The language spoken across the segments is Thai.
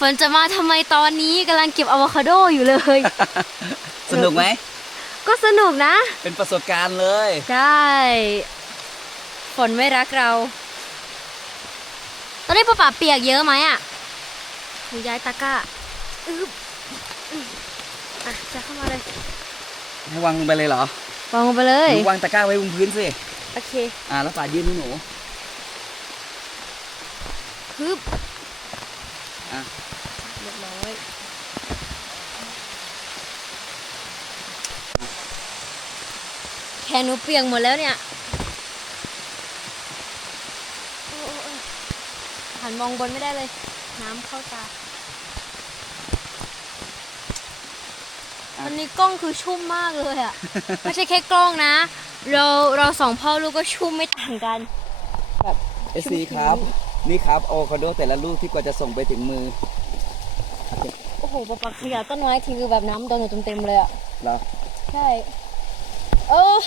ฝนจะมาทำไมตอนนี้กำลังเก็บอะโวคาโดอยู่เลย สนุกไหม ก็สนุกนะ เป็นประสบการณ์เลย ใช่ ฝนไม่รักเรา ตอนนี้ปะป่าเปียกเยอะไหมอะหนูย้ายตะกร้าอึ๊บอึ๊บอะจะเข้ามาเลยให้วางลงไปเลยเหรอวางลงไปเลหยนูวางตะกร้าไว้บนพื้นสิ โอเค อ่าแล้วป่ายื่นให้หนูฮึบอะ เรียบร้อยแขนหนูเปียกหมดแล้วเนี่ยโอ้โอ้โอ้หันมองบนไม่ได้เลย น้ำเข้าตาวันนี้กล้องคือชุ่มมากเลยอะ ไม่ใช่แค่กล้องนะ เราเราสองพ่อลูกก็ชุ่มไม่ต่างกันเอซีครับ นี่ครับอะโวคาโดแต่ละลูกที่กว่าจะส่งไปถึงมือ โอ้โหปะปักขยะต้นไม้ทีคือแบบน้ำโดนอยู่เต็มๆเลยอะแล้วใช่โอ้ย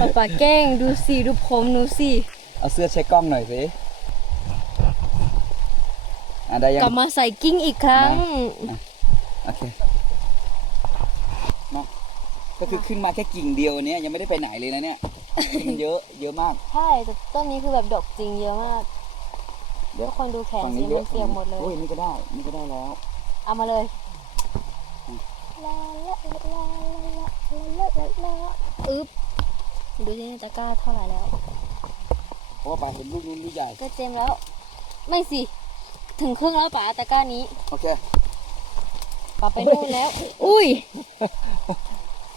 ปะปาแกล้งดูสิดูผมหนูสิเอาเสื้อเช็คกล้องหน่อยสิอะได้ยังกลับมาใส่กิ้งอีกครั้ง โอเคมาก็คือขึ้นมาแค่กิ่งเดียวเนี้ยยังไม่ได้ไปไหนเลยนะเนี่ยมันเยอะเยอะมาก ใช่แต่ต้นนี้คือแบบดกจริงเยอะมาก เยทุอะคนดูแขนงสินี้เยมัอะนเสียหมดเลย โอ้ยนี่ก็ได้ นี่ก็ได้แล้วเอามาเลยลาละลาละลาละลาละอึ๊บดูที่จะกล้าเท่าไหร่แล้ว เพราะว่าปลาเห็นลูกนุ่นลูกใหญ่ ก็เจมแล้ว ไม่สิ ถึงครึ่งแล้วป๋าตะกร้านี้โอเค ป๋าไปนู่นแล้ว อุ้ย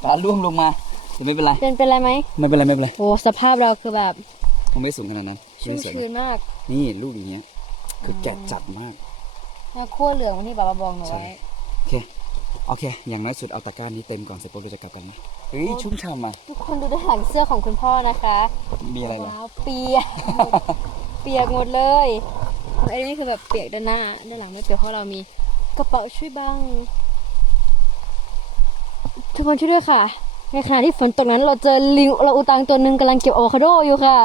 ปลาล่วงลงมาแต่ไม่เป็นไร เป็นเป็นไรไหมไม่เป็นไรไม่เป็นไร โอ้สภาพเราคือแบบคงไม่สูงขนาดนั้น ชุ่มเสียงชื้นมาก นี่ลูกอย่างเงี้ย คือแกะจัดมากแล้วขั้วเหลืองที่ป๋าบอกหนูใช่ไว้โอเคโอเค อย่างน้อยสุดเอาตะกร้านี้เต็มก่อนเสร็จปุ๊บเราจะกลับกันนะเฮ้ยชุ่มฉ่ำอะทุกคนดูด้านหลังเสื้อของคุณพ่อนะคะ มีอะไรเหรอว้าวเปียกเปียกหมดเลยของเอ็นี่คือแบบเปียกด้านหน้าด้านหลังไม่เปียกเพราะเรามีกระเป๋าช่วยบังทุกคนช่วยด้วยค่ะ ในขณะที่ฝนตกนั้นเราเจอลิงเราอุตังตัวหนึ่งกำลังเก็บอะโวคาโดอยู่ค่ะ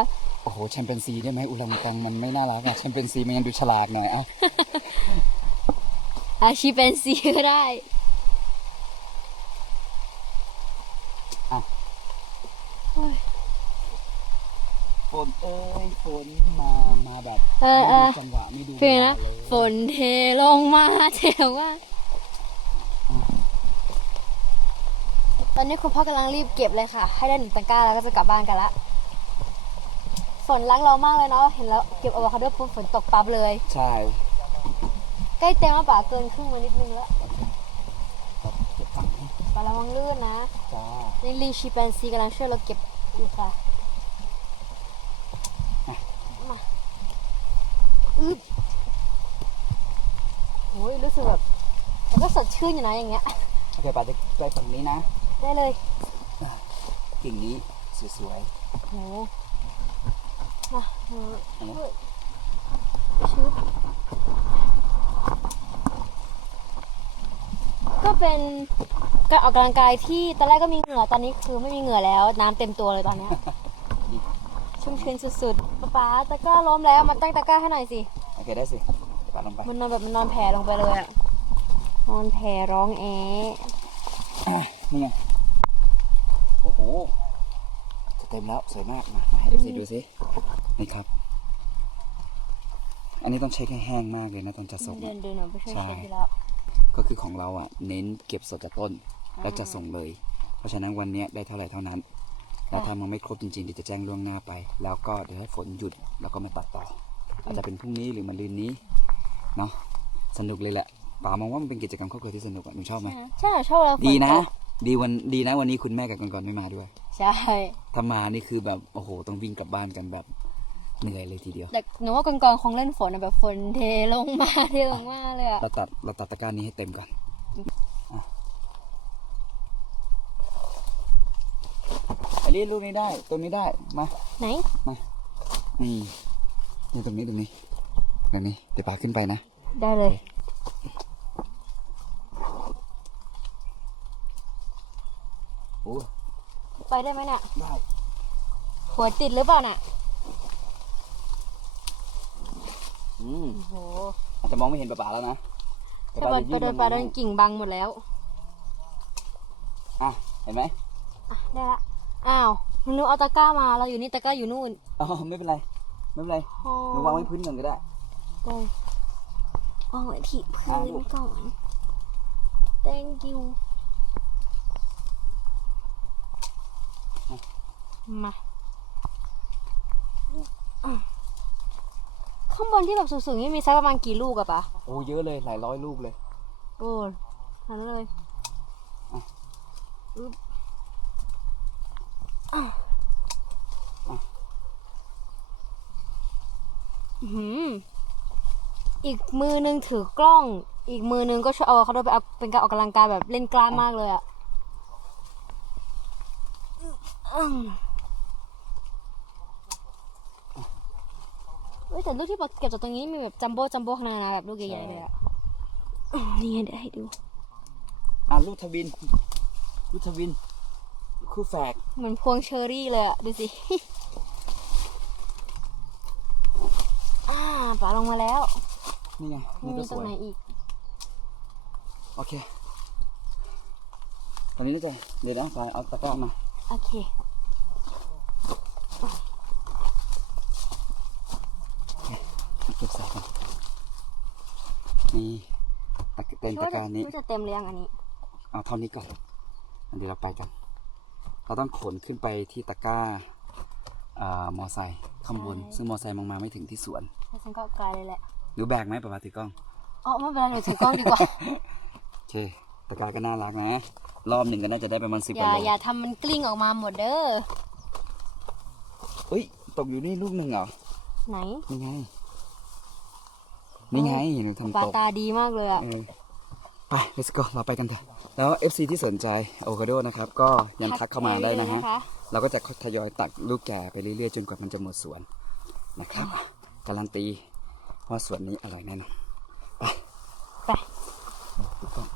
โอ้โหแชมเปญซีได้ไหมอุลังอุตังมันไม่น่ารักอะแชมเปญซีมันยังดูฉลาดหน่อยเอ้าอาชีพเป็นซีก็ได้อะโอ้ย ฝนเอ้ยฝนมามาแบบเออเออ ไม่ดูจังหวะไม่ดูเพียงนะวลาเลยฝนเทลงมาเทลว่า ตอนนี้คุณพ่อกำลังรีบเก็บเลยค่ะ ให้ได้หนึ่งตะกร้าแล้วก็จะกลับบ้านกันละ ฝนรักเรามากเลยเนาะ เห็นแล้วเก็บอะโวคาโดปุ๊บฝนตกปั๊บเลย ใช่ใกล้เต็มแล้วป่าเกินครึ่งมานิดนึงแล้วครับเก็บฝั่งนี้ป่าระวังลื่นนะ จ้านี่ลิงชีแปนซีกำลังช่วยเราเก็บอยู่ค่ะ มาอึ๊บโอ้ยรู้สึกแบบมันก็สดชื่นอยู่นะอย่างเงี้ย โอเคปาจะไปฝั่งนี้นะ ได้เลย กิ่งนี้สวยโหมาเออๆเห็นไหม ช่วยชึบ ก็เป็นการออกกำลังกายที่ตอนแรกก็มีเหงื่อตอนนี้คือไม่มีเหงื่อแล้ว น้ำเต็มตัวเลยตอนเนี้ยชุ่มชื้นสุดๆป๊าป๊าตะกร้าล้มแล้วมาตั้งตะกร้าให้หน่อยสิ โอเคได้สิเดี๋ยวปาลงไปมันนอนแบบมันนอนแผ่ลงไปเลยอะนอนแผ่ร้องแอะนี่ไง โอ้โหจะเต็มแล้วสวยมากมามาให้เอฟซีดูสินี่ครับ อันนี้ต้องเช็คให้แห้งมากเลยนะตอนจะส่งเดิอะนเดินหนูไปช่วยใช่เช็คทีแล้วก็คือของเราอะ เน้นเก็บสดจากต้นแล้วจะส่งเลย เพราะฉะนั้นวันเนี้ยได้เท่าไหร่เท่านั้นแล้วถ้ามันไม่ครบจริงๆเดี๋ยวจะแจ้งล่วงหน้าไป แล้วก็เดี๋ยวให้ฝนหยุดแล้วก็มาตัดต่อ อาจจะเป็นพรุ่งนี้หรือมันลืนนี้เนาะสนุกเลยแหละป๋ามองว่ามันเป็นกิจกรรมครอบครัวที่สนุกอะหนูชอบไหมใช่ชอบแล้วฝดีนะตก ดีวันดีนะวันนี้คุณแม่กับก่อนๆไม่มาด้วยใช่ถ้ามานี่คือแบบโอ้โหต้องวิ่งกลับบ้านกันแบบเหนื่อยเลยทีเดียว แต่หนูว่ากองกองๆคงเล่นฝนอะแบบฝนเทลงมาเทลงมาเลยอะเราตัดเราตัดตะกร้านี้ให้เต็มก่อนอะอันนี้ลูกนี้ได้ตัวนี้ได้มาไหนนี่นี่ตรงนี้ตรงนี้ตรงนี้เดี๋ยวปาขึ้นไปนะ ได้เลย โอ้ไปได้ไหมเนี่ยได้หัวติดหรือเปล่าเนี่ยอืมโอ้โหอาจจะมองไม่เห็นปลาๆแล้วนะใช่ปะไปเดินไปเดินกิ่งบังหมดแล้วอะเห็นไหมอะได้ละอ้าวหนูเอาตะกร้ามาเราอยู่นี่ตะกร้าอยู่นู่นอ๋อไม่เป็นไร ไม่เป็นไรอ๋อหนูวางไว้พื้นก่อนก็ได้ได้วางไว้ที่พื้เอานลูกก่อน thank you มาอะข้างบนที่แบบสูงๆนี่มีสักประมาณกี่ลูกอะปะโอ้เยอะเลยหลายร้อยลูกเลย โอ้ยนั่นเลยอะอึ๊บอะอื้อหืออีกมือนึงถือกล้อง อีกมือนึงก็ช่วยเอาเขาด้วยไปเอาเป็นการออกกำลังกายแบบเล่นกล้ามมากเลยอะอืม เฮ้ยแต่ลูกที่เก็บจากตรงนี้มีแบบจัมโบ้จัมโบ้ข้างในนะแบบลูกใหญ่ๆเลยอะอ๋อนี่ไงเดี๋ยวให้ดู อะลูกทวิน ลูกทวิน คู่แฝดเหมือนพวงเชอรี่เลยอะดูสิ อ่าป๋าลงมาแล้วนี่ไงมีนี่ก็สตรงวยไหนอีก โอเค ตอนนี้นะจ๊ะเดี๋ยวน้องสายเอาตะกร้ามา โอเค เก็บใส่กัน นี่ตะเต็มตะกร้านี้รู้จะเต็มหรือยังอันนี้เอาเท่านี้ก่อนอันเดี๋ยวเราไปกัน เราต้องขนขึ้นไปที่ตะกร้าอ่ามอไซค์ข้างบน ซึ่งมอไซค์มองมาไม่ถึงที่สวนแล้วฉันก็ไกลเลยแหละหนูแบกไหมประมาถือกล้องอ๋อไม่เป็นไรหนูถือกล้องดีกว่าโอเคตะกร้าก็น่ารักนะ รอบหนึ่งก็น่าจะได้ประมาณสิบอกิย่าโลอย่าทำมันกลิ้งออกมาหมดเด้อเฮ้ยตกอยู่นี่ลูกหนึ่งเหรอไหนนี่ไง นี่ไงหนูปลาทำตกตาดีมากเลยอะเออไป let's go เราไปกันเถอะแล้ว FC ที่สนใจโอคาโดนะครับ ก็ยังทักเข้ามาได้นะฮะ ทักเลยเราก็จะทยอยตัดลูกแก่ไปเรื่อยๆ จนกว่ามันจะหมดสวนนะครับการันตีว่าสวนนี้อร่อยแน่นอนไปถูกต้อง